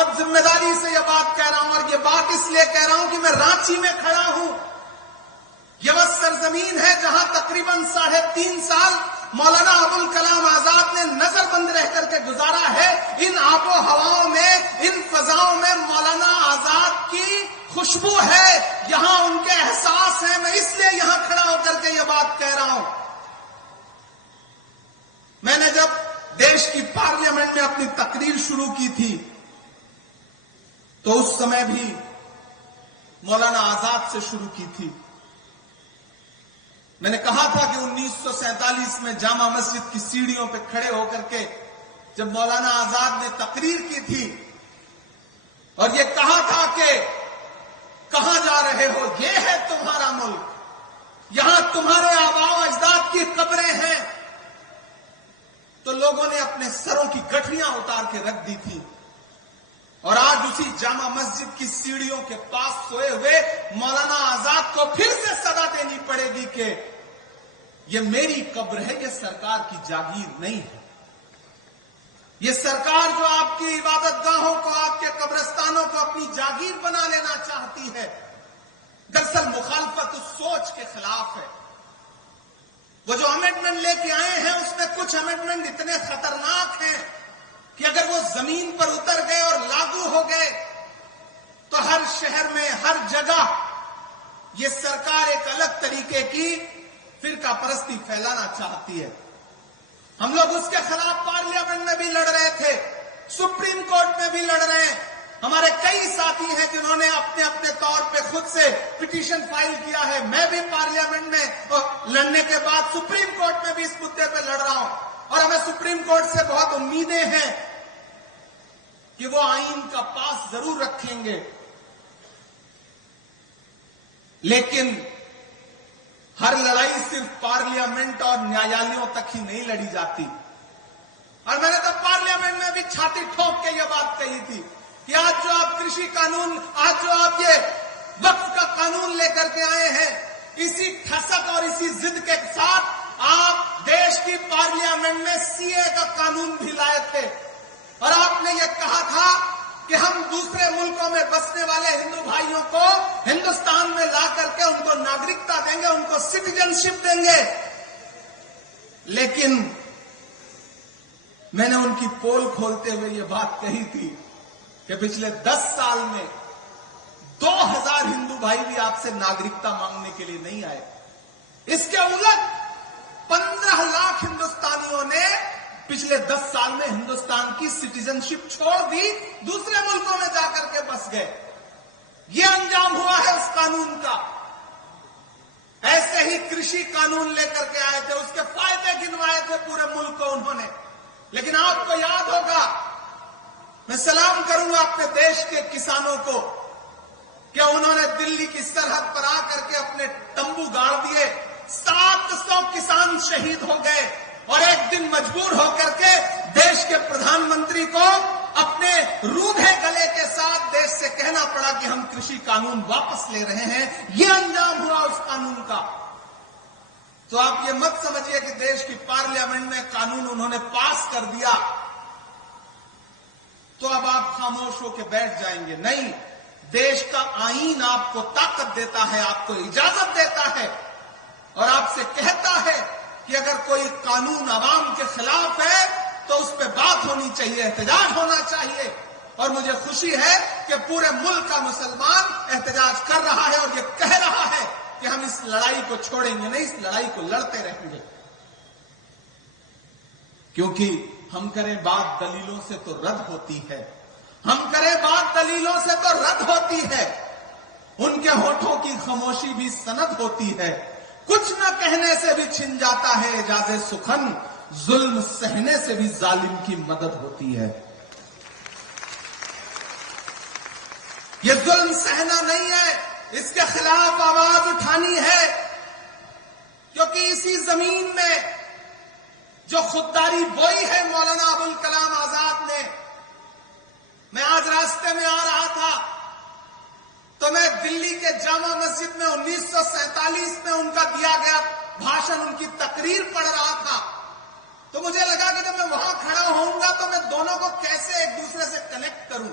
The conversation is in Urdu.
بہت ذمہ داری سے یہ بات کہہ رہا ہوں، اور یہ بات اس لیے کہہ رہا ہوں کہ میں رانچی میں کھڑا ہوں۔ یہ وہ سرزمین ہے جہاں تقریباً 3.5 سال مولانا ابوالکلام آزاد نے نظر بند رہ کر کے گزارا ہے۔ ان آب و ہواؤں میں، ان فضاؤں میں مولانا آزاد کی خوشبو ہے، یہاں ان کے احساس ہیں۔ میں اس لیے یہاں کھڑا ہو کر کے یہ بات کہہ رہا ہوں۔ میں نے جب دیش کی پارلیمنٹ میں اپنی تقریر شروع کی تھی تو اس سمے بھی مولانا آزاد سے شروع کی تھی۔ میں نے کہا تھا کہ 1947 میں جامع مسجد کی سیڑھیوں پہ کھڑے ہو کر کے جب مولانا آزاد نے تقریر کی تھی اور یہ کہا تھا کہ کہاں جا رہے ہو، یہ ہے تمہارا ملک، یہاں تمہارے آباء و اجداد کی قبریں ہیں، تو لوگوں نے اپنے سروں کی گٹھڑیاں اتار کے رکھ دی تھی۔ اور آج اسی جامع مسجد کی سیڑھیوں کے پاس سوئے ہوئے مولانا آزاد کو پھر سے صدا دینی پڑے گی کہ یہ میری قبر ہے، یہ سرکار کی جاگیر نہیں ہے۔ یہ سرکار جو آپ کی عبادت گاہوں کو، آپ کے قبرستانوں کو اپنی جاگیر بنا لینا چاہتی ہے، دراصل مخالفت اس سوچ کے خلاف ہے۔ وہ جو امینڈمنٹ لے کے آئے ہیں اس میں کچھ امینڈمنٹ اتنے خطرناک ہیں کہ اگر وہ زمین پر اتر گئے اور لاگو ہو گئے تو ہر شہر میں، ہر جگہ یہ سرکار ایک الگ طریقے کی فرقہ پرستی پھیلانا چاہتی ہے۔ ہم لوگ اس کے خلاف پارلیمنٹ میں بھی لڑ رہے تھے، سپریم کورٹ میں بھی لڑ رہے ہیں۔ ہمارے کئی ساتھی ہیں جنہوں نے اپنے اپنے طور پہ خود سے پٹیشن فائل کیا ہے۔ میں بھی پارلیمنٹ میں لڑنے کے بعد سپریم کورٹ میں بھی اس مدعے پہ لڑ رہا ہوں، اور ہمیں سپریم کورٹ سے بہت امیدیں ہیں کہ وہ آئین کا پاس ضرور رکھیں گے، لیکن ہر لڑائی صرف پارلیمنٹ اور نیایالیوں تک ہی نہیں لڑی جاتی۔ اور میں نے تو پارلیمنٹ میں بھی چھاتی ٹھوک کے یہ بات کہی تھی کہ آج جو آپ کرشی قانون، آج جو آپ یہ وقف کا قانون لے کر کے آئے ہیں، اسی ٹھسک اور اسی ضد کے ساتھ آپ دیش کی پارلیمنٹ میں سی اے کا قانون بھی لائے تھے، اور آپ نے یہ کہا تھا کہ ہم دوسرے ملکوں میں بسنے والے ہندو بھائیوں کو ہندوستان میں لا کر کے ان کو ناگرکتا دیں گے، ان کو سٹیزن شپ دیں گے۔ لیکن میں نے ان کی پول کھولتے ہوئے یہ بات کہی تھی کہ پچھلے 10 سال میں 2000 ہندو بھائی بھی آپ سے ناگرکتا مانگنے کے لیے نہیں آئے۔ اس کے الٹ 15 لاکھ ہندوستانیوں نے پچھلے 10 سال میں ہندوستان کی سٹیزن شپ چھوڑ دی، دوسرے ملکوں میں جا کر کے بس گئے۔ یہ انجام ہوا ہے اس قانون کا۔ ایسے ہی کرشی قانون لے کر کے آئے تھے، اس کے فائدے گنوائے تھے پورے ملک کو انہوں نے، لیکن آپ کو یاد ہوگا، میں سلام کروں گا اپنے دیش کے کسانوں کو کہ انہوں نے دلی کی سرحد پر آ کر کے اپنے تمبو گاڑ دیے، 700 کسان شہید ہو گئے، اور ایک دن مجبور ہو کر کے دیش کے پردھان منتری کو اپنے رودھے گلے کے ساتھ دیش سے کہنا پڑا کہ ہم کرشی قانون واپس لے رہے ہیں۔ یہ انجام ہوا اس قانون کا۔ تو آپ یہ مت سمجھیے کہ دیش کی پارلیمنٹ میں قانون انہوں نے پاس کر دیا تو اب آپ خاموش ہو کے بیٹھ جائیں گے، نہیں، دیش کا آئین آپ کو طاقت دیتا ہے، آپ کو اجازت دیتا ہے، اور آپ سے کہتا ہے کہ اگر کوئی قانون عوام کے خلاف ہے تو اس پہ بات ہونی چاہیے، احتجاج ہونا چاہیے۔ اور مجھے خوشی ہے کہ پورے ملک کا مسلمان احتجاج کر رہا ہے اور یہ کہہ رہا ہے کہ ہم اس لڑائی کو چھوڑیں گے نہیں، اس لڑائی کو لڑتے رہیں گے، کیونکہ ہم کریں بات دلیلوں سے تو رد ہوتی ہے، ہم کریں بات دلیلوں سے تو رد ہوتی ہے، ان کے ہونٹوں کی خاموشی بھی سند ہوتی ہے، کچھ نہ کہنے سے بھی چھن جاتا ہے اعجاز سخن، ظلم سہنے سے بھی ظالم کی مدد ہوتی ہے۔ یہ ظلم سہنا نہیں ہے، اس کے خلاف آواز اٹھانی ہے، کیونکہ اسی زمین میں جو خودداری بوئی ہے مولانا ابوالکلام آزاد نے۔ میں آج راستے میں آ رہا تھا تو میں دلی کے جامع مسجد میں 1947 میں ان کا دیا گیا بھاشن، ان کی تقریر پڑھ رہا تھا، تو مجھے لگا کہ جب میں وہاں کھڑا ہوں گا تو میں دونوں کو کیسے ایک دوسرے سے کنیکٹ کروں۔